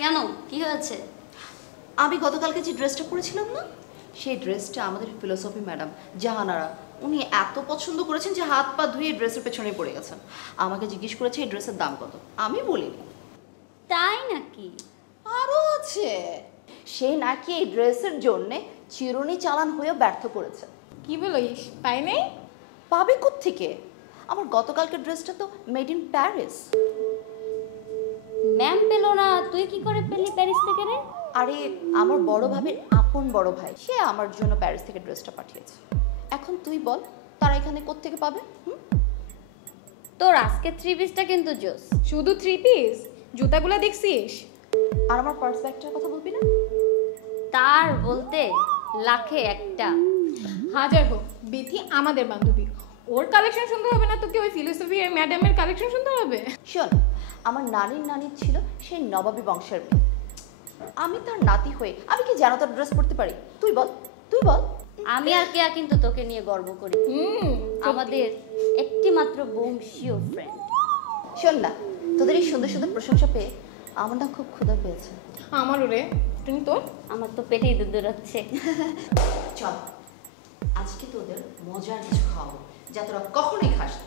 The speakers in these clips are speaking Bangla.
কেন কি হয়েছে? আমি গতকালকে যে ড্রেসটা পরেছিলাম না, সেই ড্রেসটা আমাদের ফিলোসফি ম্যাডাম জাহানারা উনি এত পছন্দ করেছেন যে হাত পা ধুয়ে ড্রেসের পেছনে পড়ে গেছেন। আমাকে জিজ্ঞেস করেছে এই ড্রেসের দাম কত, আমি বলিনি। তাই নাকি? আরও আছে, সে নাকি এই ড্রেসের জন্যে চিরুনি চালান হয়েও ব্যর্থ করেছে। কি বলিস, পাই নাই? পাবে কোত্থেকে? আমার গতকালকের ড্রেসটা তো মেড ইন প্যারিস। ম্যাম পেলো না, তুই কি করে পেলি প্যারিস থেকে রে? আরে আমার বড় ভাবির আপন বড় ভাই, সে আমার জন্য প্যারিস থেকে ড্রেসটা পাঠিয়েছে। এখন তুই বল তারা এখানে কোত্থেকে পাবে? তোর আজকে থ্রি পিসটা কিন্তু জোস। শুধু 3 পিস? জুতাগুলো দেখছিস? আর আমার পার্স ব্যাগটার কথা বলবি না? তার বলতে লাখে একটা। হাজার হোক, বিথি আমাদের বান্ধবী, ওর কালেকশন শুনতে হবে না তোকে ওই ফিলোসফি আর ম্যাডামের কালেকশন শুনতে হবে? শোন, আমার নানির ছিল সেই নবাবী বংশের মেয়ে। আমি তার নাতি হয়ে আমি কি জানো তার ড্রেস পরতে পারি? তুই বল, তুই বল। আমি আর কেয়া কিন্তু তোকে নিয়ে গর্ব করি, আমাদের একটি মাত্র বংশীয় ফ্রেন্ড। শোন না, তোদের এই সুন্দর সুন্দর প্রশংসা পেয়ে আমার না খুব ক্ষুধা পেয়েছে। আমারও রে, তুমি তোর? আমার তো পেটেই দুধ দৌড়াচ্ছে। চল আজকে তোদের মজার কিছু খাওয়াবো যা তোরা কখনোই খাস না।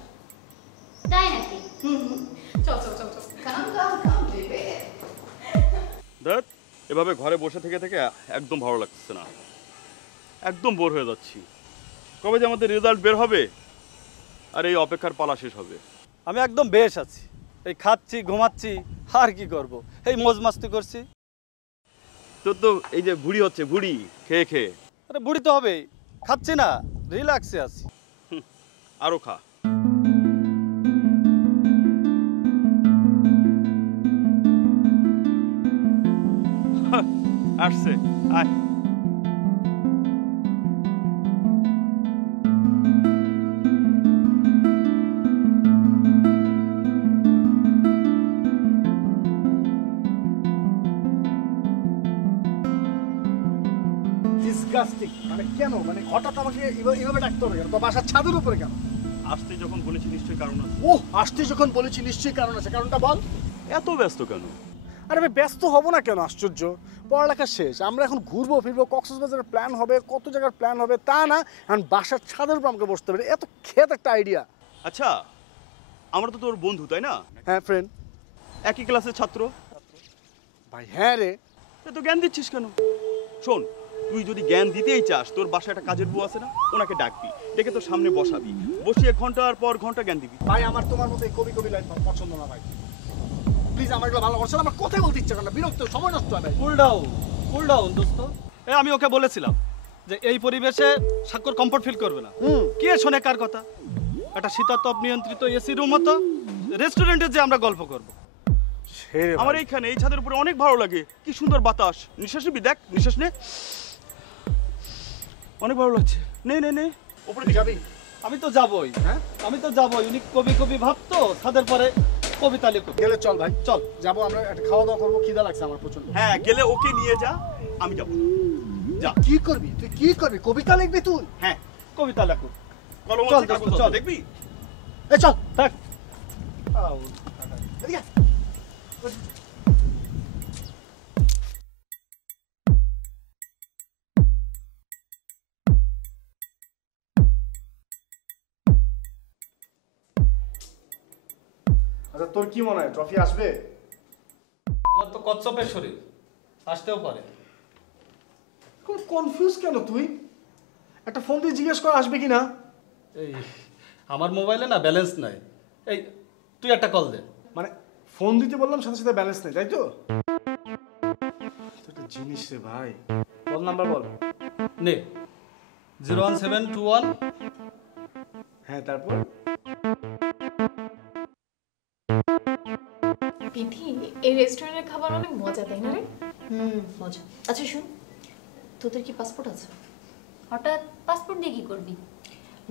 তাই নাকি? চল চল চল চল। দেখ, এভাবে ঘরে বসে থেকে থেকে একদম ভালো লাগছে না, একদম বোর হয়ে যাচ্ছি। কবে যে আমাদের রেজাল্ট বের হবে আর এই অপেক্ষার পালা শেষ হবে। আমি একদম বেশ আছি, এই খাচ্ছি ঘুমাচ্ছি আর কি করব, এই মজ মাস্তি করছি। তোর তো এই যে ভুড়ি হচ্ছে, ভুড়ি খেয়ে খেয়ে। আরে বুড়ি তো হবেই, খাচ্ছি না, রিল্যাক্সে আছি। আরো খা। আসছে, আয়। ডিসগাস্টিং, মানে কেন, মানে হঠাৎ আমাকে এভাবে ডাকতে হবে কেন? তো বাসার ছাদের উপরে কেন? আসতে যখন বলেছি নিশ্চয়ই কারণ আছে। ও আসতে যখন বলেছি নিশ্চয়ই কারণ আছে, কারণটা বল। এত ব্যস্ত কেন? আরে আমি ব্যস্ত হব না কেন? আশ্চর্য, পড়ালেখা শেষ, আমরা এখন ঘুরবো ফিরবো, কক্সবাজারের প্ল্যান হবে, কত জায়গার প্ল্যান হবে, তা না এখন বাসার ছাদের উপর আমাকে বসতে হবে? এত খেত একটা আইডিয়া। আচ্ছা, আমরা তো তোর বন্ধু তাই না? হ্যাঁ ফ্রেন্ড। একই ক্লাসের ছাত্র। ভাই হ্যাঁ রে। তো জ্ঞান দিচ্ছিস কেন? শোন, তুই যদি জ্ঞান দিতেই চাস, তোর বাসায় একটা কাজের বউ আছে না, ওনাকে ডাকবি, ডেকে তোর সামনে বসাবি, বসিয়ে ঘন্টার পর ঘন্টা জ্ঞান দিবি। ভাই আমার তোমার মতো এই কবি লাইন পছন্দ না ভাই, প্লিজ। আমার এগুলো ভালো করছে না, আমার কথাই বলতে ইচ্ছে করে না, বিরক্ত, সময় নষ্ট হয় ভাই। কুল ডাউন দোস্ত। আমি ওকে বলেছিলাম যে এই পরিবেশে স্বাক্ষর কমফর্ট ফিল করবে না। কে শোনে কার কথা? একটা শীতাতপ নিয়ন্ত্রিত এসি রুম হতো, রেস্টুরেন্টে যে আমরা গল্প করব। আমার এইখানে এই ছাদের উপরে অনেক ভালো লাগে, কি সুন্দর বাতাস। নিঃশ্বাস নিবি, দেখ, নিঃশ্বাস নে, অনেক ভালো লাগছে। নে নে নে, উপরে যাবি? আমি তো যাবই, হ্যাঁ আমি তো যাবই। উনি কবি কবি ভাবতো, ছাদের পরে কবিতা লিখো। গেলে চল ভাই, চল যাবো, আমরা একটা খাওয়া দাওয়া করবো, খিদা লাগছে আমার প্রচন্ড। হ্যাঁ, গেলে ওকে নিয়ে যা, আমি যাবো। যা। কি করবি তুই? কি করবি? কবিতা লিখবি তুই? হ্যাঁ, কবিতা লেখো। কলম চল আছে, কাগজ দোস্ত, আছে, চল। দেখবি? এই চল থাক। এদিকে আয়। আচ্ছা তোর কি মনে হয় ট্রফি আসবে? আমার তো কচ্ছপের শরীর, আসতেও পারে। খুব কনফিউজ কেন তুই? একটা ফোন দিয়ে জিজ্ঞেস কর আসবে কি না। এই আমার মোবাইলে না ব্যালেন্স নাই। এই তুই একটা কল দে। মানে ফোন দিতে বললাম, সাথে সাথে ব্যালেন্স নেই, তাই তো? একটা জিনিস রে ভাই, কল নাম্বার বল। নে 01721। হ্যাঁ তারপর? বিথি, এই রেস্টুরেন্টের খাবার অনেক মজা, তাই না রে? মজা। আচ্ছা শোন, তোদের কি পাসপোর্ট আছে? হঠাৎ পাসপোর্ট দিয়ে কি করবি?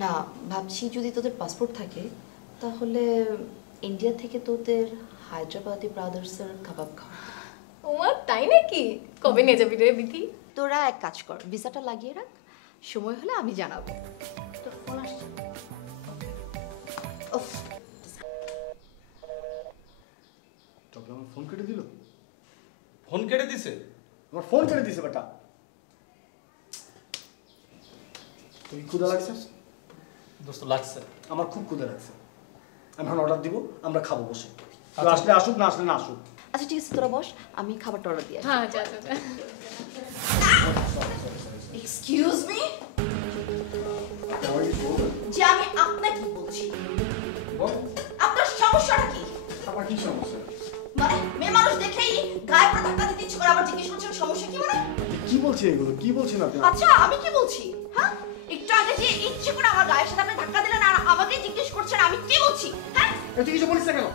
না, ভাবছি যদি তোদের পাসপোর্ট থাকে তাহলে ইন্ডিয়া থেকে তোদের হায়দ্রাবাদি ব্রাদার্সের কাবাব খাওয়া। ওমা তাই নাকি? কবে নিয়ে যাবি রে বিথি? তোরা এক কাজ কর, ভিসাটা লাগিয়ে রাখ, সময় হলে আমি জানাবো। তোর ফোন আসছে। উফ, তবে আমার ফোন কেটে দিল। ফোন কেটে দিছে? আমার ফোন কেটে দিছে বেটা। তুই ক্ষুধা লাগছে? দোস্ত লাগছে। আমার খুব ক্ষুধা লাগছে। আমি এখন অর্ডার দিব, আমরা খাবো বসে। তুই আসলে আসুক, না আসলে না আসুক। আচ্ছা ঠিক আছে, তোরা বস, আমি খাবারটা অর্ডার দিয়ে আসি। হ্যাঁ যা যা যা। এক্সকিউজ মি, যে আমি আপনাকে কি বলছি, আপনার সমস্যাটা কি? আমার কি সমস্যা? মানে মেয়ে মানুষ দেখেই গায়ে পড়ে ধাক্কা দিতে ইচ্ছে করে, আবার জিজ্ঞেস করছেন সমস্যা কি মানে? কি বলছি এগুলো? কি বলছেন আপনি? আচ্ছা আমি কি বলছি? হ্যাঁ, একটু আগে যে ইচ্ছে করে আমার গায়ের সাথে আপনি ধাক্কা দিলেন আর আমাকে জিজ্ঞেস করছেন আমি কি বলছি? হ্যাঁ, তুই কিছু বলিস না কেন?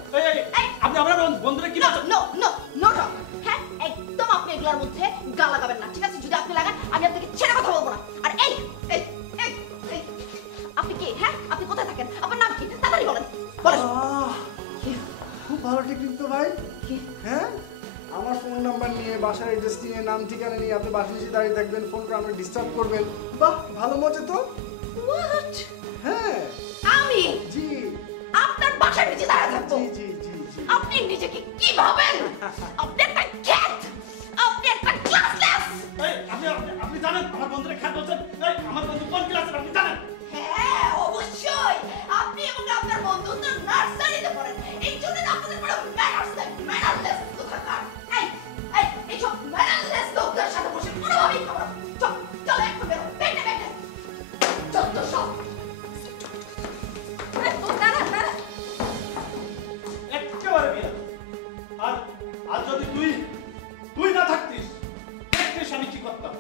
আপনি আমার বন্ধুরা কি no no no no talk. হ্যাঁ, একদম আপনি এগুলোর মধ্যে গাল লাগাবেন না, ঠিক আছে? যদি আপনি লাগান আমি আপনাকে ছেড়ে কথা বলবো না। আর এই এই এই এই, আপনি কি? হ্যাঁ, আপনি কোথায় থাকেন? আপনার নাম কি? তাড়াতাড়ি বলেন বলেন। খুব ভালো টেকনিক তো ভাই। হ্যাঁ, আমার ফোন নাম্বার নিয়ে, বাসার অ্যাড্রেস নিয়ে, নাম ঠিকানা নিয়ে আপনি বাসায় এসে দাঁড়িয়ে থাকবেন, ফোন করে আমাকে ডিস্টার্ব করবেন। বাহ, ভালো মজা তো। হোয়াট? হ্যাঁ, আমি জি আপনার বাসার নিচে দাঁড়িয়ে থাকবো? জি জি জি জি। আপনি নিজেকে কি ভাবেন? আপনি একটা ক্যাট, আপনি একটা ক্লাসলেস। আপনি জানেন আমার বন্ধুরা খ্যাত বলছেন? আমার বন্ধু কোন ক্লাসের আপনি জানেন? হ্যাঁ অবশ্যই, আপনি এবং আপনার বন্ধু তো নার্সারিতে পড়েন, এই জন্য না আপনাদের বড় ম্যানারলেস কোথাকার। এই এই এইসব ম্যানারলেস লোকদের সাথে বসে কোনোভাবেই খাবো না। চল একটু বেরো, বেটে বেটে যত সব। দাঁড়া দাঁড়া, একেবারে বিয়া। আর আর যদি তুই না থাকতিস, দেখতিস আমি কি করতাম।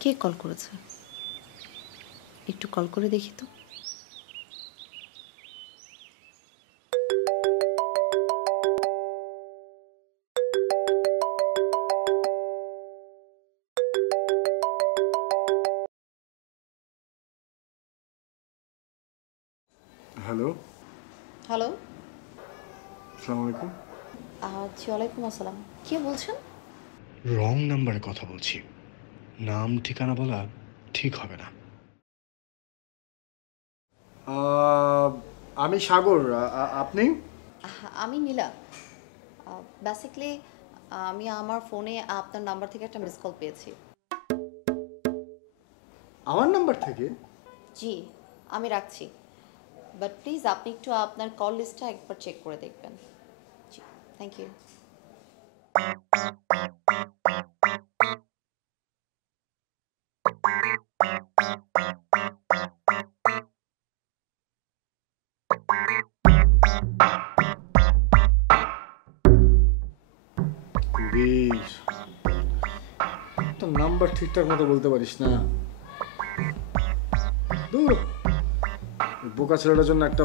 কে কল করেছে? একটু কল করে দেখি তো। হ্যালো, হ্যালো, আসসালামু আলাইকুম। ওয়ালাইকুম আসসালাম। কে বলছেন? রং নাম্বারে কথা বলছি, নাম ঠিকানা বলা ঠিক হবে না। আমি সাগর, আপনি? আমি নীলা। বেসিক্যালি আমি আমার ফোনে আপনার নাম্বার থেকে একটা মিস কল পেয়েছি। আমার নাম্বার থেকে? জি, আমি রাখছি, বাট প্লিজ আপনি একটু আপনার কল লিস্টটা একবার চেক করে দেখবেন। জি, থ্যাংক ইউ। বেশ, তো নাম্বার ঠিকঠাক মতো বলতে পারিস না। দূর, ওই বোকা ছেলেটার জন্য একটা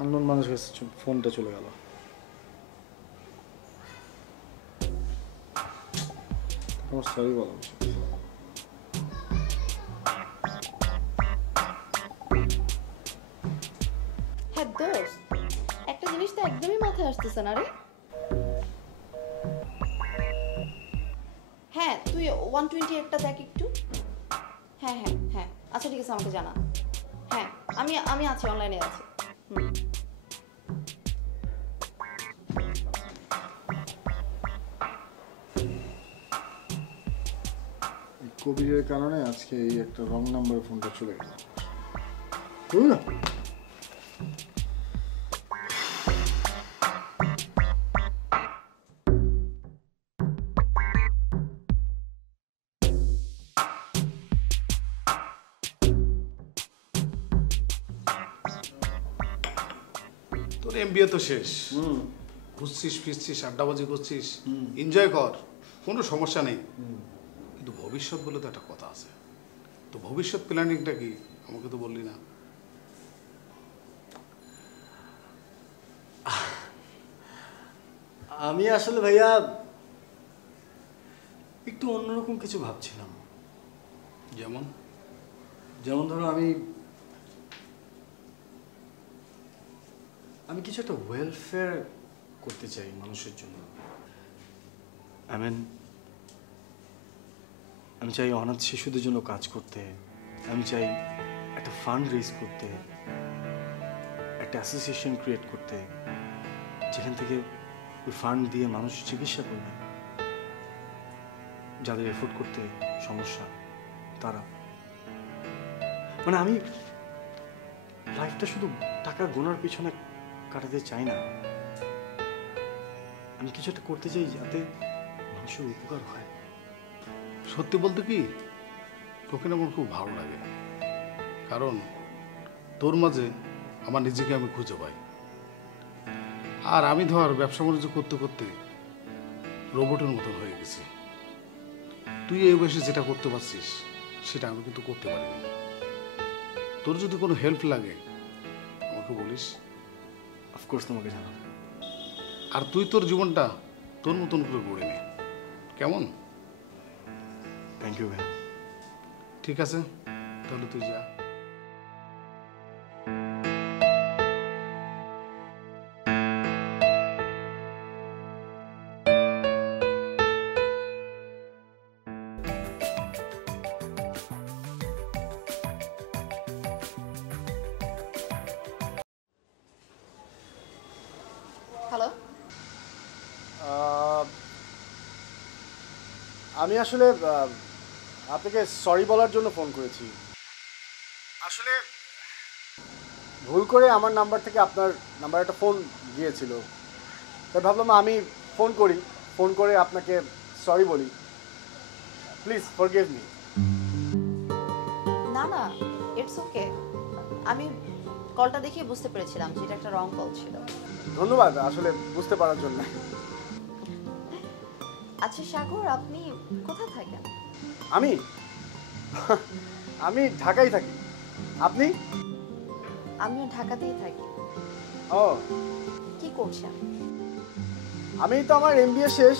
আননোন মানুষ কাছে ফোনটা চলে গেল। আমার সরি বলা উচিত। হ্যাঁ দোস্ত, একটা জিনিস তো একদমই মাথায় আসতেছে না রে। হ্যাঁ তুই 128টা দেখ একটু। হ্যাঁ হ্যাঁ হ্যাঁ, আচ্ছা ঠিক আছে, আমাকে জানা। হ্যাঁ আমি আছি, অনলাইনে আছি। হুম। কবিরের কারণে আজকে এই একটা রং নাম্বারে ফোনটা চলে গেল। বুঝলি না? তোর এমবিএ তো শেষ, ঘুরছিস ফিরছিস আড্ডাবাজি করছিস, এনজয় কর, কোনো সমস্যা নেই। কিন্তু ভবিষ্যৎ বলে তো একটা কথা আছে, তো ভবিষ্যৎ প্ল্যানিংটা কি আমাকে তো বললি না। আমি আসলে ভাইয়া একটু অন্যরকম কিছু ভাবছিলাম। যেমন? যেমন ধরো আমি কিছু একটা ওয়েলফেয়ার করতে চাই মানুষের জন্য। আমি চাই অনাথ শিশুদের জন্য কাজ করতে, আমি চাই একটা ফান্ড রেজ করতে, একটা অ্যাসোসিয়েশন ক্রিয়েট করতে, যেখান থেকে ওই ফান্ড দিয়ে মানুষ চিকিৎসা করবে, যাদের এফোর্ড করতে সমস্যা তারা। মানে আমি লাইফটা শুধু টাকা গোনার পিছনে কাটাতে চাই না, আমি কিছু একটা করতে চাই যাতে মানুষের উপকার হয়। সত্যি বলতে কি, তোকে না আমার খুব ভালো লাগে, কারণ তোর মাঝে আমার নিজেকে আমি খুঁজে পাই। আর আমি ধর ব্যবসা বাণিজ্য করতে করতে রোবটের মতন হয়ে গেছি। তুই এই বয়সে যেটা করতে পারছিস সেটা আমি কিন্তু করতে পারিনি। তোর যদি কোনো হেল্প লাগে আমাকে বলিস, অফকোর্স তোমাকে জানাবো। আর তুই তোর জীবনটা তোর মতন করে গড়ে নে, কেমন? থ্যাংক ইউ ভাই। ঠিক আছে, তাহলে তুই যা। হ্যালো, আমি আসলে আপনাকে সরি বলার জন্য ফোন করেছি। আসলে ভুল করে আমার নাম্বার থেকে আপনার নাম্বার একটা ফোন গিয়েছিল, তাই ভাবলাম আমি ফোন করে আপনাকে সরি বলি। Please forgive me. না না, ইটস ওকে। আমি কলটা দেখেই বুঝতে পেরেছিলাম যে এটা একটা রং কল ছিল। ধন্যবাদ আসলে বুঝতে পারার জন্য। আচ্ছা সাগর, আপনি কোথায় থাকেন? আমি ঢাকায় থাকি। আপনি? আমিও ঢাকাতেই থাকি। ও, কি করছেন? আমি তো আমার এমবিএ শেষ,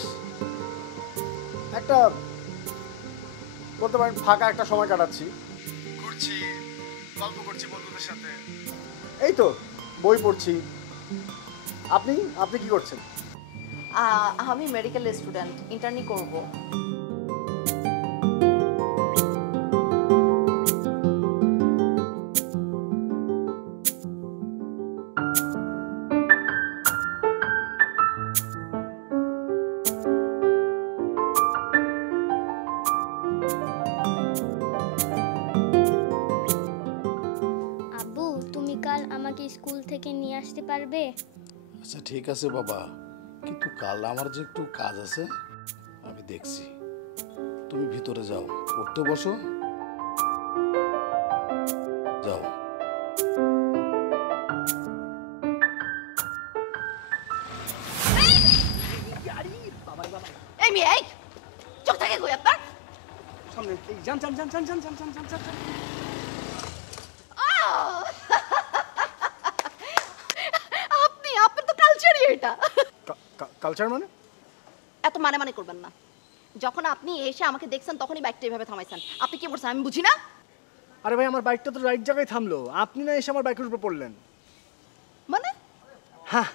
একটা বলতে পারেন ফাঁকা একটা সময় কাটাচ্ছি, ঘুরছি, গল্প করছি বন্ধুদের সাথে, এই তো বই পড়ছি। আপনি কি করছেন? আমি মেডিকেল স্টুডেন্ট, ইন্টার্নি করব। আব্বু, তুমি কাল আমাকে স্কুল থেকে নিয়ে আসতে পারবে? আচ্ছা ঠিক আছে বাবা, কিন্তু কাল আমার যে একটু কাজ আছে, আমি দেখছি। তুমি ভিতরে যাও, পড়তে বসো, যাও। এই মেয়ে, এই চোখ থাকে কই আপনার? সামনে যান যান যান যান যান যান যান যান যান। আপনার তো কালচারই এটা। কালচার মানে? এত মানে করবেন না। যখন আপনি এসে আমাকে দেখছেন তখনই বাইকটা এভাবে থামাইছেন। আপনি কি করছেন আমি বুঝি না। আরে ভাই, আমার বাইকটা তো রাইট জায়গায় থামলো, আপনি না এসে আমার বাইকের উপর পড়লেন। মানে হ্যাঁ,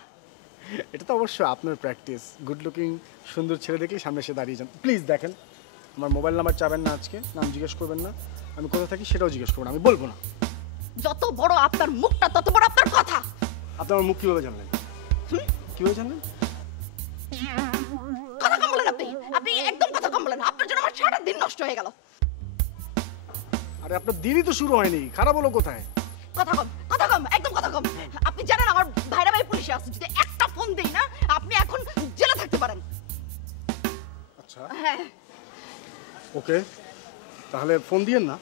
এটা তো অবশ্য আপনার প্র্যাকটিস। গুড লুকিং সুন্দর ছেলে দেখেই সামনে এসে দাঁড়িয়ে যান। প্লিজ দেখেন, আমার মোবাইল নাম্বার চাবেন না, আজকে নাম জিজ্ঞেস করবেন না, আমি কোথায় থাকি সেটাও জিজ্ঞেস করবেন, আমি বলবো না। যত বড় আপনার মুখটা তত বড় আপনার কথা। আপনি আমার মুখ কিভাবে জানলেন? কিভাবে জানলেন? কথা কম বলেন আপনি। আপনি একদম কথা কম বলেন। আপনার জন্য আমার সারা দিন নষ্ট হয়ে গেল। আরে আপনার দিনই তো শুরু হয়নি, খারাপ হলো কোথায়? কথা কম, একদম কথা কম। আপনি জানেন আমার ভাইরা ভাই পুলিশে আছে, যদি একটা ফোন দেই না আপনি এখন জেলে থাকতে পারেন। আচ্ছা হ্যাঁ, ওকে, তাহলে ফোন দিয়েন না।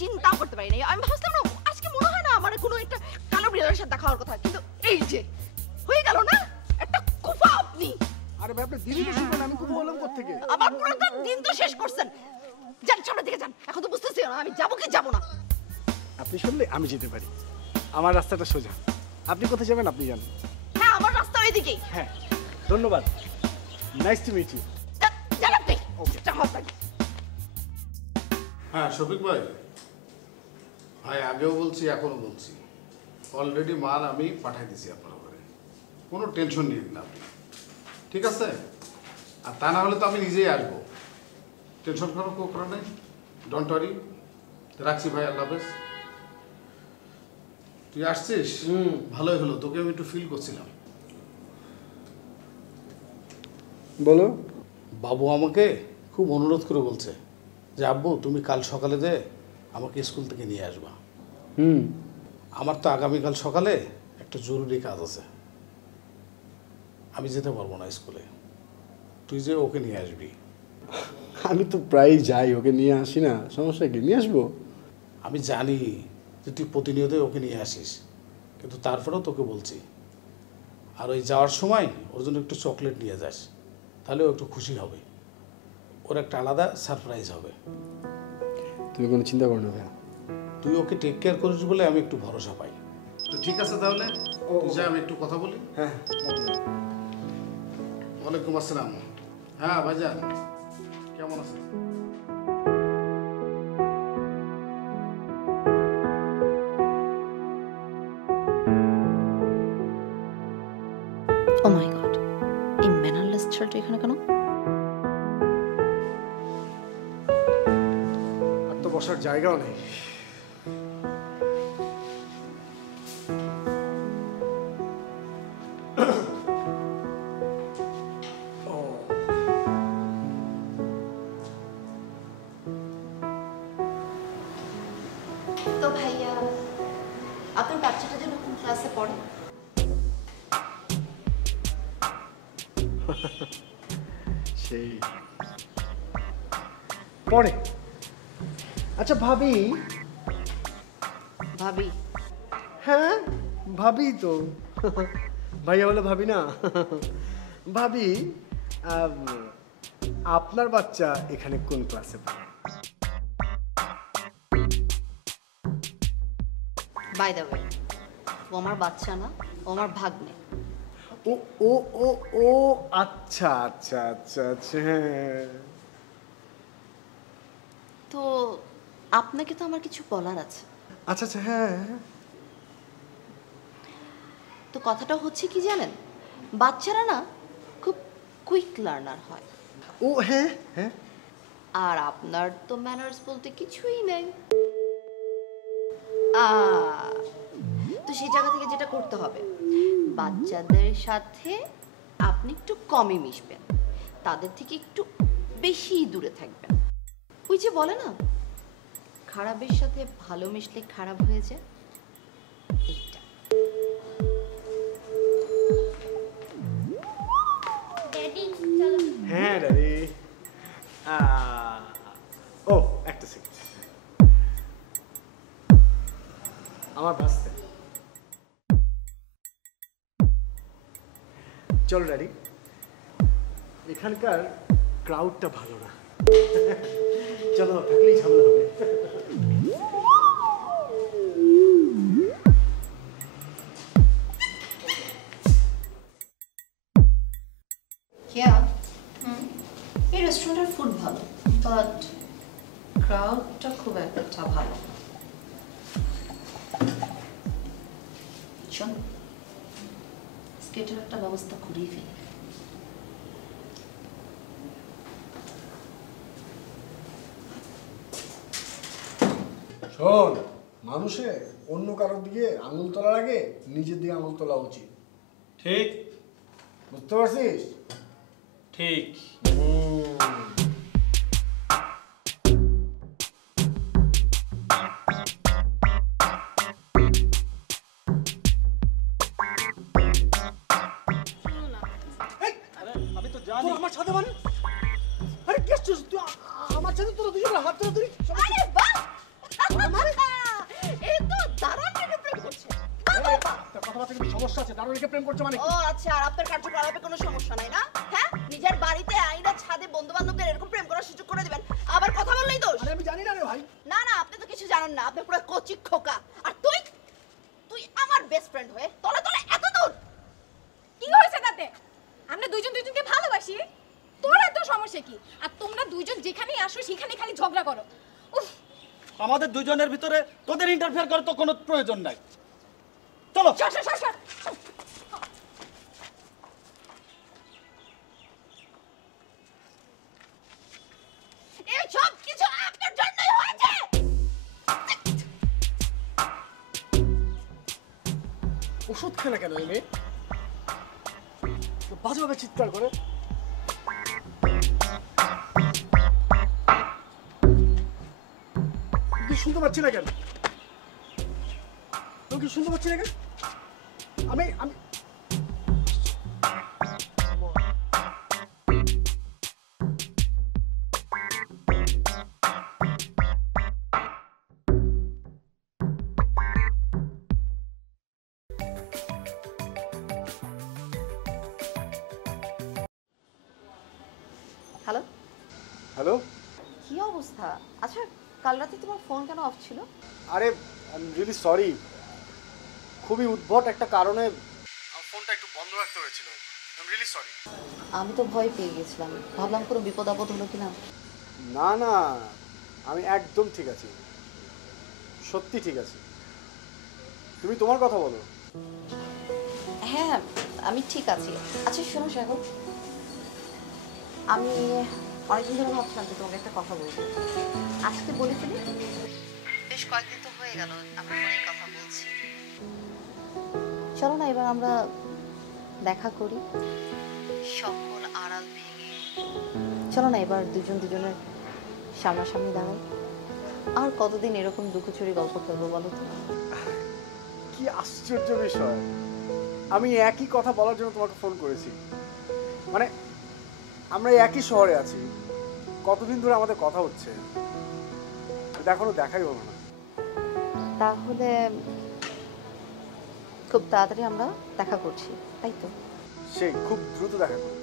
চিন্তা করতে পারি না। আমি ভাবছিলাম না আজকে মনে হয় না আমার কোনো একটা কালো বিড়ালের সাথে দেখা হওয়ার কথা, কিন্তু এই যে হয়ে গেল না একটা কুফা আপনি। আরে ভাই, আপনি দিনই তো শুনবেন, আমি খুব বললাম কোথেকে? আমার পুরো দিন তো শেষ করছেন। যান সামনের দিকে যান। এখন তো বুঝতেছি না আমি যাবো কি যাবো না। আপনি শুনলে আমি যেতে পারি, আমার রাস্তাটা সোজা। আপনি কোথায় যাবেন আপনি জানেন। হ্যাঁ, আমার রাস্তা ওইদিকেই। হ্যাঁ, ধন্যবাদ, নাইস টু মিট ইউ। যান আপনি। Okay. হ্যাঁ শফিক ভাই, ভাই আগেও বলছি এখনো বলছি, অলরেডি মাল আমি পাঠিয়ে দিছি আপনার ঘরে, কোনো টেনশন নিন না আপনি, ঠিক আছে? আর তা না হলে তো আমি নিজেই আসবো, টেনশন করার নেই, ডোন্ট ওয়ারি। রাখছি ভাই, আল্লাহ হাফেজ। তুই আসছিস? ভালোই হলো, তোকে আমি একটু ফিল করছিলাম। বলো। বাবু আমাকে খুব অনুরোধ করে বলছে যে আব্বু তুমি কাল সকালে যে আমাকে স্কুল থেকে নিয়ে আসবা। আমার তো আগামীকাল সকালে একটা জরুরি কাজ আছে, আমি যেতে পারবো না স্কুলে, তুই যে ওকে নিয়ে আসবি। আমি তো প্রায়ই যাই, ওকে নিয়ে আসি না, সমস্যা কি, নিয়ে আসবো। আমি জানি যে তুই প্রতিনিয়তই ওকে নিয়ে আসিস, কিন্তু তারপরেও তোকে বলছি, আর ওই যাওয়ার সময় ওর জন্য একটু চকলেট নিয়ে যাস, তাহলে ও একটু খুশি হবে, ওর একটা আলাদা সারপ্রাইজ হবে। তুমি কোনো চিন্তা করো না ভাইয়া। তুই ওকে টেক কেয়ার করিস বলে আমি একটু ভরসা পাই। তো ঠিক আছে তাহলে, তুই যা, আমি একটু কথা বলি। হ্যাঁ। ওয়ালাইকুম আসসালাম। হ্যাঁ ভাইজান, কেমন আছেন? ও মাই গড, এই ম্যানারলেস ছেলেটা এখানে কেন? আর তো বসার জায়গাও নেই। তো ভাইয়া, আপনার বাচ্চাটা যেন কোন ক্লাসে পড়ে? সেই পড়ে। আচ্ছা ভাবি। ভাবি? হ্যাঁ ভাবি তো, ভাইয়া বলে ভাবি না। ভাবি, আপনার বাচ্চা এখানে কোন ক্লাসে পড়ে? বাই দ্য ওয়ে, ও আমার বাচ্চা না, ও আমার ভাগ্নে। ও ও ও ও আচ্ছা আচ্ছা আচ্ছা আচ্ছা, হ্যাঁ। তো আপনাকে তো আমার কিছু বলার আছে। আচ্ছা আচ্ছা, হ্যাঁ। তো কথাটা হচ্ছে কি জানেন, বাচ্চারা না খুব কুইক লার্নার হয়। ও হ্যাঁ হ্যাঁ। আর আপনার তো ম্যানার্স বলতে কিছুই নেই। তো সেই জায়গা থেকে যেটা করতে হবে, বাচ্চাদের সাথে আপনি একটু কমই মিশবেন, তাদের থেকে একটু বেশি দূরে থাকবেন। ওই যে বলে না, খারাপের সাথে ভালো মিশলে খারাপ হয়ে যায়, এইটা। ড্যাডি চলো। হ্যাঁ দাদি। ও একটা সেকেন্ড, আমার ভাসতে। চলো ড্যাডি, এখানকার ক্রাউডটা ভালো না। চলো, থাকলেই ঝামেলা হবে। এই রেস্টুরেন্টের ফুড ভালো, বাট ক্রাউডটা খুব একটা ভালো। শোন, স্কেটের একটা ব্যবস্থা করিয়ে ফেলি। শোন, মানুষের অন্য কারোর দিকে আঙুল তোলার আগে নিজের দিকে আঙুল তোলা উচিত, ঠিক বুঝতে পারছিস? ঠিক। আমি তো জানি আমার সাথে মানে, আরে কি আসছিস তুই আমার সাথে? তোরা দুজনে হাত ধরে ধরি। আরে বাহ, এই তো দারুণ প্রেম করছে। কথাবার্তা কিন্তু সমস্যা আছে, দারুণকে প্রেম করছে মানে? ও আচ্ছা, আর আপনার কার্যকলাপে কোনো সমস্যা নাই না? হ্যাঁ, নিজের বাড়িতে আইনা ছাদে বন্ধু বান্ধবদের এরকম প্রেম করার সুযোগ করে দিবেন, আবার কথা বললেই দোষ? আরে আমি জানি না রে ভাই। না না, আপনি তো কিছু জানেন না, আপনি পুরো কচি খোকা। আর তুই তুই আমার বেস্ট ফ্রেন্ড হয়ে তলে তলে এত দূর। কি হয়েছে তাতে? আমরা দুইজন দুইজনকে ভালোবাসি, তোর এত সমস্যা কি? আর তোমরা দুইজন যেখানেই আসো সেখানে খালি ঝগড়া করো। উফ, আমাদের দুজনের ভিতরে তোদের ইন্টারফেয়ার করার তো কোনো প্রয়োজন নাই। চলো। সর, সর, সর, সর। এই সব কিছু আপনার জন্যই হয়েছে। ওষুধ খেয়ে না কেন এই মেয়ে? বাজেভাবে চিৎকার করে। কি শুনতে পাচ্ছি না কেন? আমি কি শুনতে পাচ্ছি না কেন? আমি আমি হ্যালো, হ্যালো। কি অবস্থা? আচ্ছা, কাল রাতে তোমার ফোন কেন অফ ছিল? আরে আই এম রিয়েলি সরি, খুবই উদ্ভট একটা কারণে আমার ফোনটা একটু বন্ধ রাখতে হয়েছিল। I am really sorry. আমি তো ভয় পেয়ে গেছিলাম, ভাবলাম কোনো বিপদ আপদ হলো কিনা। না না, আমি একদম ঠিক আছি, সত্যি ঠিক আছে। তুমি তোমার কথা বলো। হ্যাঁ, আমি ঠিক আছি। আচ্ছা শোনো সাগর, আমি অনেকদিন ধরে ভাবছিলাম যে তোমাকে একটা কথা বলবো, আজকে বলে ফেলি। বেশ কয়েকদিন তো হয়ে গেল আমরা ফোনে কথা বলছি। চলো না এবার আমরা দেখা করি, সকল আড়াল ভেঙে। চলো না এবার দুজন দুজনের সামনাসামনি দাঁড়াই। আর কতদিন এরকম লুকোচুরি গল্প করবো বলো তো? কি আশ্চর্য বিষয়, আমি একই কথা বলার জন্য তোমাকে ফোন করেছি। মানে আমরা একই শহরে আছি, কতদিন ধরে আমাদের কথা হচ্ছে, এখনো দেখাই হলো না। তাহলে খুব তাড়াতাড়ি আমরা দেখা করছি, তাই তো? সেই খুব দ্রুত দেখা করো।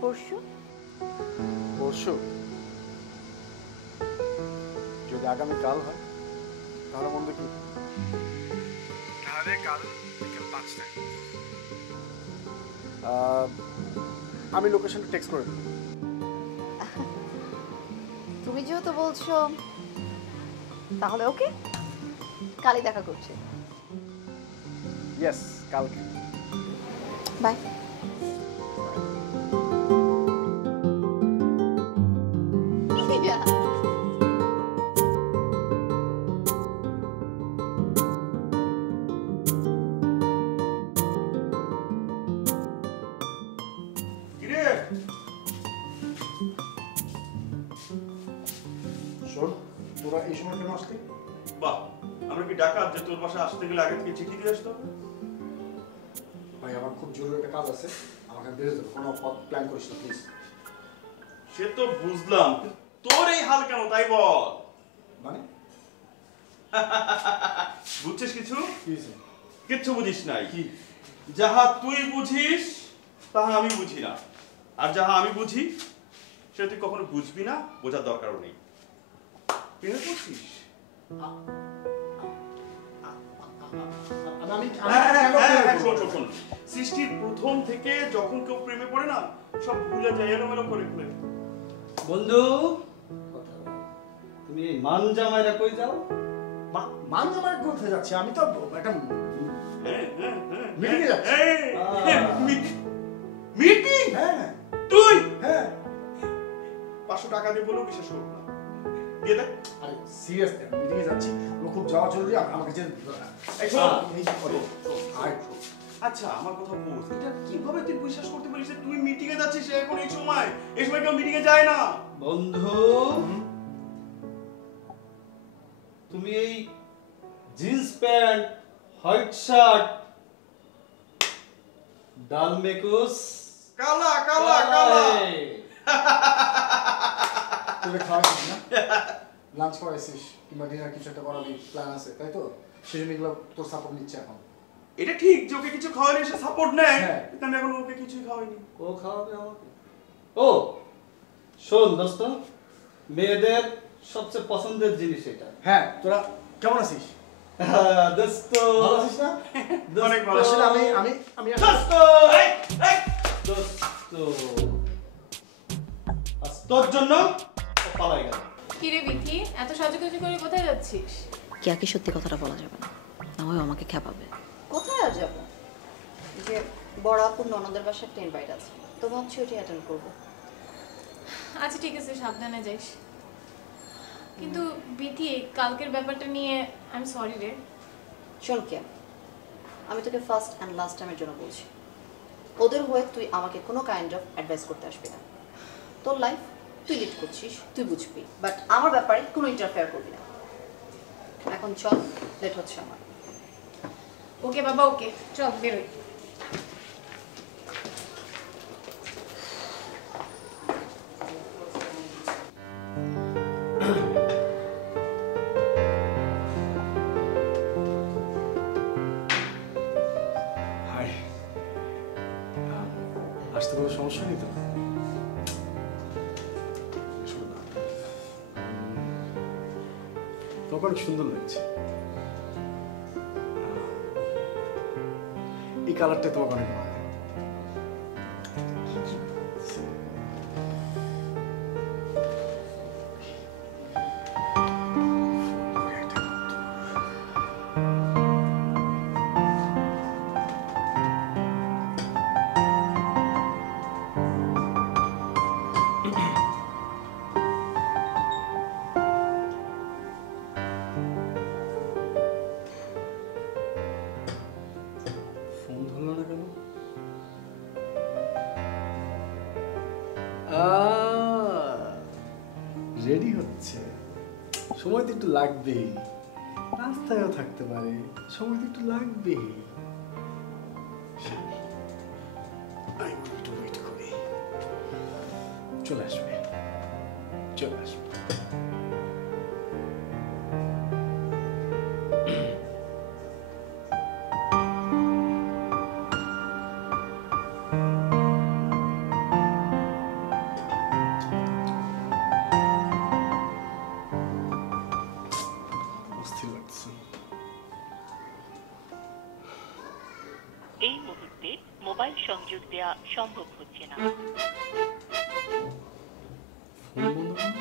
পরশু? পরশু? যদি আগামীকাল হয় তাহলে মন্দ কি? তাহলে কাল বিকেল 5টায় আমি লোকেশনটা টেক্সট করে দেবো। তুমি যেহেতু বলছো তাহলে ওকে, কালই দেখা করছি। ইয়েস, কালকে। বাই। কিরে শোন, তোরা এই সময় কেন আসলি? বাহ, আমরা কি ডাকাত যে তোর বাসায় আসতে গেলে আগে থেকে চিঠি দিয়ে আসতো? ভাই আমার খুব জরুরি একটা কাজ আছে, আমাকে বেরোতে হবে, কোনো প্ল্যান করিস না প্লিজ। সে তো বুঝলাম, কিন্তু তোর এই হাল কেন তাই বল। মানে বুঝছিস কিছু? কি হয়েছে? কিচ্ছু বুঝিস নাই। কি? যাহা তুই বুঝিস তাহা আমি বুঝি না, আর যাহা আমি বুঝি সেটা তুই কখনো বুঝবি না, বোঝার দরকারও নেই। প্রেমে পড়ছিস? শোন শোন শোন, সৃষ্টির প্রথম থেকে যখন কেউ প্রেমে পড়ে না, সব ভুলে যায়, এলোমেলো করে ফেলে। বন্ধু, তুমি এই মান জামাইরা কই যাও? মান জামাই কোথায় যাচ্ছে? আমি তো একটা মিটিং এ যাচ্ছি। মিটিং? হ্যাঁ তুই হ্যাঁ। 500 টাকা দিয়ে বলেও বিশ্বাস করব না। দিয়ে দেখ। আরে সিরিয়াস, মিটিং এ যাচ্ছি, ও খুব যাওয়া জরুরি, আমাকে যেতে দিতে হবে। এই শোন, এই করো আয়। আচ্ছা আমার কথা বল, এটা কিভাবে তুই বিশ্বাস করতে পারিস যে তুই মিটিং এ যাচ্ছিস এখন এই সময়? এই সময় কেউ মিটিং এ যায় না। বন্ধু, তুমি এই জিন্স প্যান্ট, হোয়াইট শার্ট, ডাল মেকুস, কালা কালা কালা। তুই খাওয়াছিস না, লাঞ্চ করাইছিস কিংবা ডিনার কিছু একটা করাবি প্ল্যান আছে, তাই তো? সেই জন্য এগুলো তোর সাপোর্ট নিচ্ছে এখন। এটা ঠিক যে ওকে কিছু খাওয়ালে সে সাপোর্ট নেয়, হ্যাঁ। কিন্তু আমি এখন ওকে কিছুই খাওয়াইনি। ও খাওয়াবে আমাকে। ও শোন দোস্ত, মেয়েদের সবচেয়ে পছন্দের জিনিস এটা। হ্যাঁ, তোরা কেমন আছিস? দোস্ত ভালো আছিস না? অনেক ভালো। আসলে আমি দোস্ত, এই এই দোস্ত, আজ তোর জন্য ও পালাই গেল। কিরে বিথি, এত সাজুগুজু করে কোথায় যাচ্ছিস? কেয়াকে সত্যি কথাটা বলা যাবে না, না হয় আমাকে খেপাবে। কোথায় আর যাবো, যে বড় আপুর ননদের বাসায় একটা ইনভাইট আছে, তো ভাবছি ওটি অ্যাটেন্ড করবো। আচ্ছা ঠিক আছে, সাবধানে যাইস। কিন্তু বিথি, কালকের ব্যাপারটা নিয়ে আমি সরি রে। শোন কেয়া, আমি তোকে ফার্স্ট অ্যান্ড লাস্ট টাইমের জন্য বলছি, ওদের হয়ে তুই আমাকে কোনো কাইন্ড অফ অ্যাডভাইস করতে আসবি না। তোর লাইফ তুই লিড করছিস, তুই বুঝবি, বাট আমার ব্যাপারে কোনো ইন্টারফেয়ার করবি না। এখন চল, লেট হচ্ছে আমার। ওকে বাবা, ওকে, চল বেরোই। হাই, আসতে কোনো সমস্যা নেই তো? এসো না। তোমাকে অনেক সুন্দর লাগছে। এই কালারটা তোমাকে অনেক ভালো। ফোন ধরলো না কেন? রেডি হচ্ছে, সময় তো একটু লাগবেই, রাস্তায়ও থাকতে পারে, সময় তো একটু লাগবেই। আমি একটু ওয়েট করি, চলে আসবে, চলে আসবে। অস্থির লাগছে। এই মুহূর্তে মোবাইল সংযোগ দেওয়া সম্ভব হচ্ছে না। ফোন বন্ধ করো।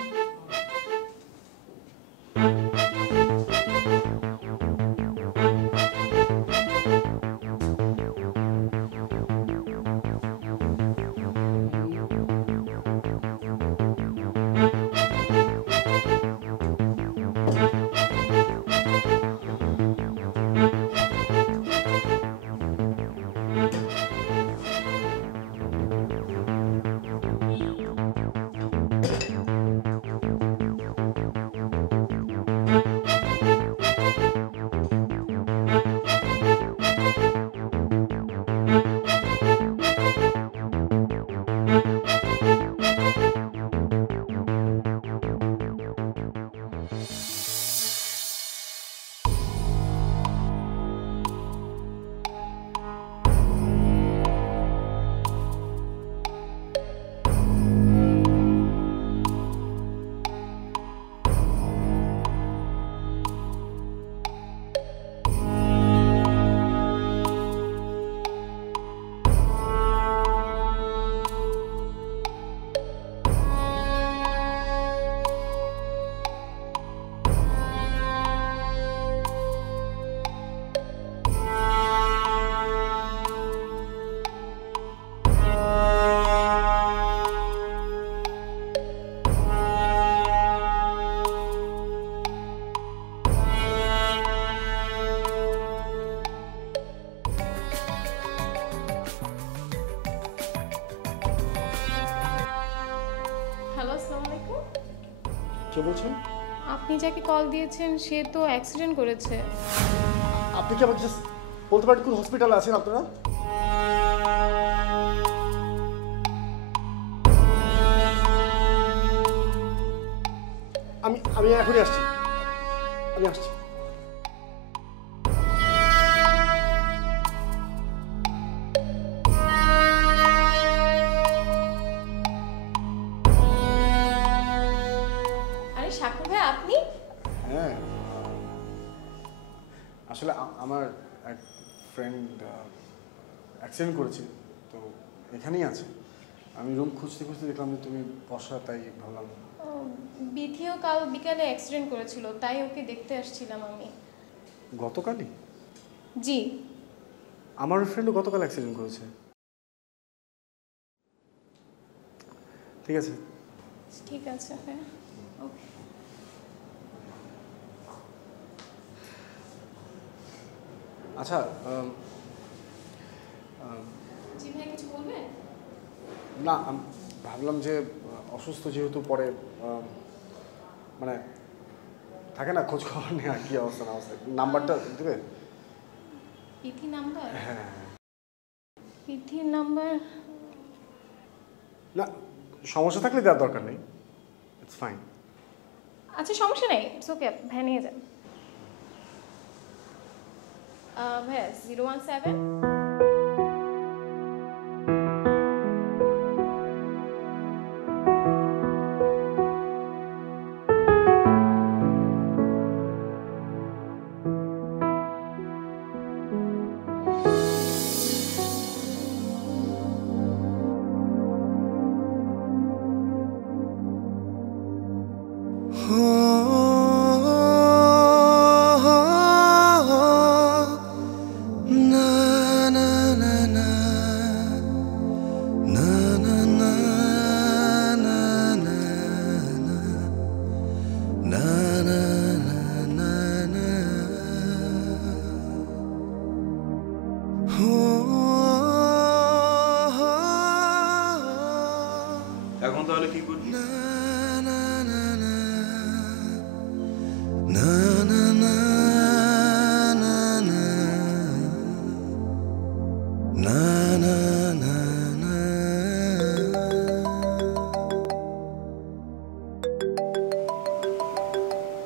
হ্যালো, আসসালামু আলাইকুম। কে বলছেন? আপনি যাকে কল দিয়েছেন সে তো অ্যাক্সিডেন্ট করেছে। আপনি কি আমাকে জাস্ট বলতে পারেন কোন হসপিটালে আছেন আপনারা? আমি এখনই আসছি, আমি আসছি। আরে সাকুর ভাই, আপনি? হ্যাঁ, আসলে আমার এক ফ্রেন্ড অ্যাক্সিডেন্ট করেছে, তো এখানেই আছে। আমি রুম খুঁজতে খুঁজতে দেখলাম যে তুমি বসা, তাই ভাবলাম বিথিও কাল বিকালে অ্যাক্সিডেন্ট করেছিল, তাই ওকে দেখতে আসছিলাম আমি। গতকালই? জি। আমার ফ্রেন্ডও গতকাল অ্যাক্সিডেন্ট করেছে। ঠিক আছে। ঠিক আছে, হ্যাঁ, ওকে। আচ্ছা, জি ভাই, কিছু বলবেন? না, আমি ভাবলাম যে অসুস্থ যেহেতু পরে মানে থাকে না খোঁজ খবর নেওয়া, কি অবস্থা না অবস্থা, নাম্বারটা দেবে? বিথি নাম্বার? হ্যাঁ। বিথির নাম্বার? না, সমস্যা থাকলে দেওয়ার দরকার নেই, ইটস ফাইন। আচ্ছা, সমস্যা নেই, ইটস ওকে, ভাই নিয়ে যান। ভাইয়া 017 এখন তাহলে কি করবি?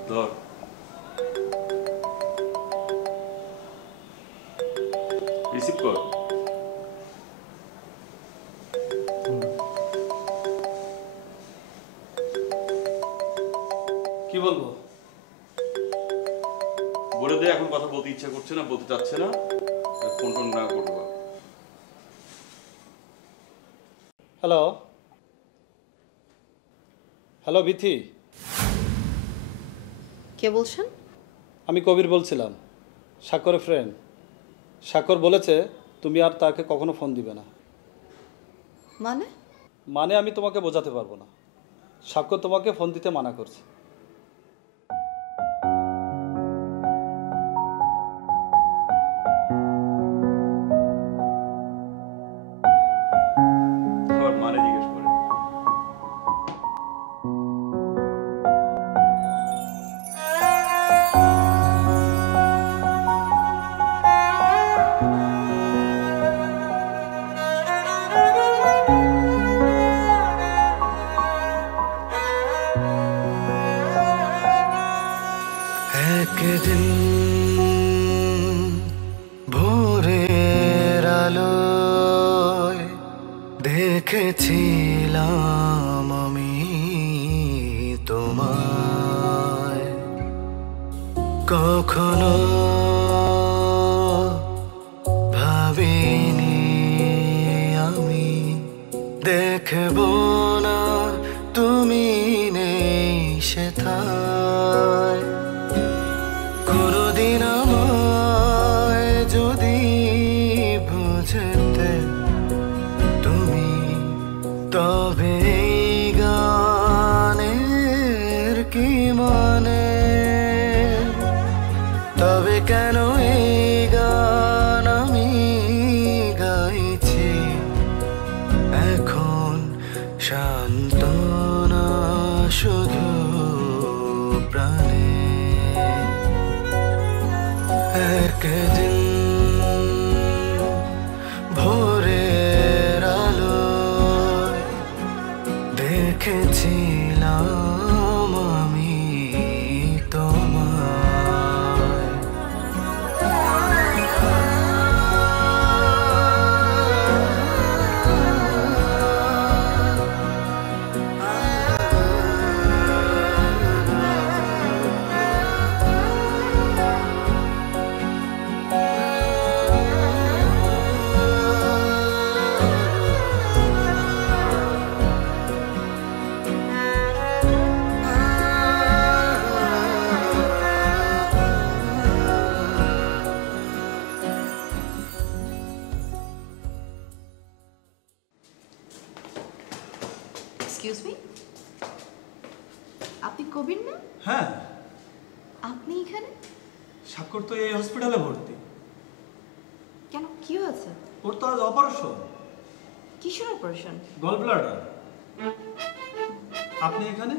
ধর, রিসিভ কর। কি বলবো? বলে দে এখন কথা বলতে ইচ্ছা করছে না, বলতে চাচ্ছে না, ফোন টোন না করবো। হ্যালো, হ্যালো বিথি, কে বলছেন? আমি কবির বলছিলাম, স্বাক্ষরের ফ্রেন্ড। স্বাক্ষর বলেছে তুমি আর তাকে কখনো ফোন দিবে না। মানে আমি তোমাকে বোঝাতে পারবো না। স্বাক্ষর তোমাকে ফোন দিতে মানা করছে। ধর, মানে জিজ্ঞেস করে। একদিন ভোরের আলোয় দেখেছিলাম আমি তোমায়, কখনো ভাবিনি আমি দেখব না তুমি নেই সেথায়। কোনদিন আমায় যদি বুঝতে তুমি, তবে এই গানের কি মানে? তবে কেন এই গান আমি গাইছি এখন এক্সকিউজ মি, আপনি কবির না? হ্যাঁ, আপনি এখানে স্বাক্ষর তো এই হসপিটালে ভর্তি। কেন, কি হয়েছে? ওর তো আজ অপারেশন। কিসের অপারেশন? Gall bladder. আপনি এখানে?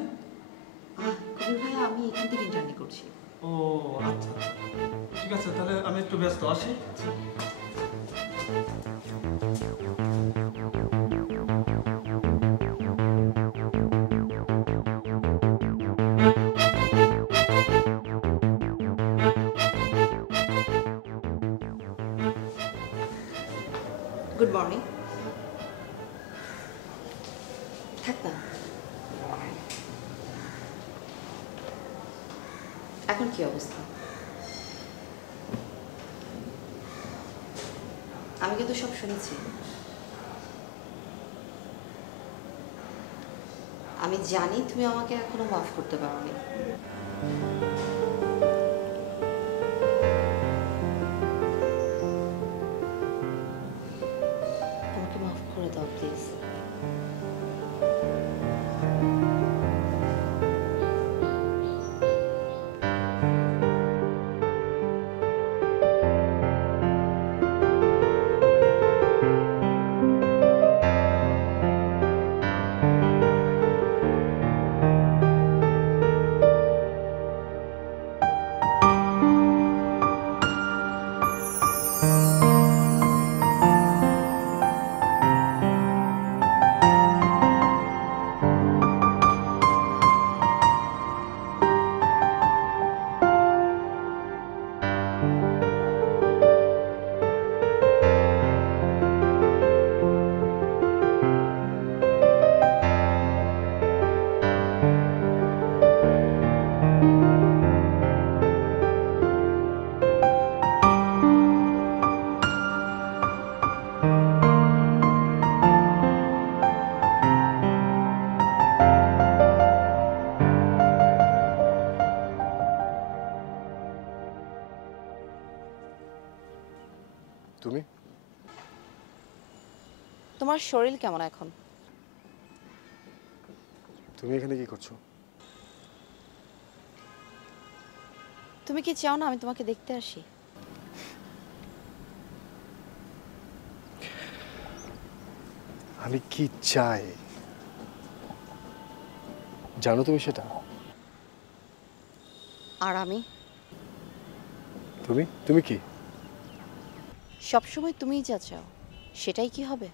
কবির ভাই, আমি এখান থেকে ইন্টার্নি করছি। ও আচ্ছা আচ্ছা, ঠিক আছে, তাহলে আমি একটু ব্যস্ত, আসি। Good morning. থাক না, এখন কি অবস্থা? আমি কিন্তু সব শুনেছি। আমি জানি তুমি আমাকে এখনো মাফ করতে পারোনি। আমাকে মাফ করে দাও প্লিজ। তুমি? তোমার শরীর কেমন এখন? তুমি এখানে কি করছো? তুমি কি চাও না আমি তোমাকে দেখতে আসি? আমি কি চাই জানো তুমি সেটা? আর আমি? তুমি তুমি কি? সবসময় তুমিই যা চাও সেটাই কি হবে?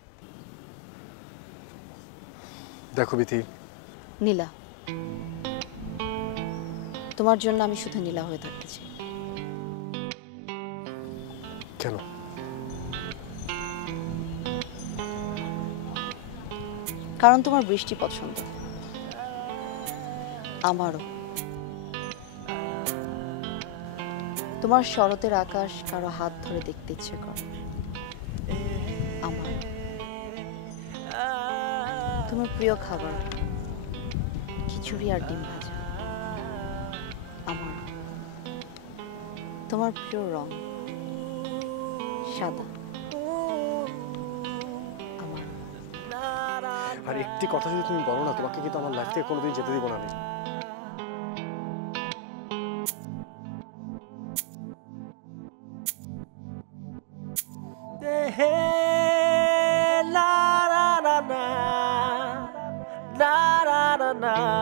দেখো বিথি, নীলা, তোমার জন্য আমি শুধু নীলা হয়ে থাকতে চাই। কেন? কারণ তোমার বৃষ্টি পছন্দ, আমারও। তোমার শরতের আকাশ কারো হাত ধরে দেখতে ইচ্ছে করে, আমার। তোমার প্রিয় খাবার খিচুড়ি আর ডিম ভাজা, আমার। তোমার প্রিয় রং সাদা, আমার। আর একটি কথা যদি তুমি বলো না, তোমাকে কিন্তু আমার লাইফ থেকে কোনোদিন যেতে দিব না আমি। La la la la la la la la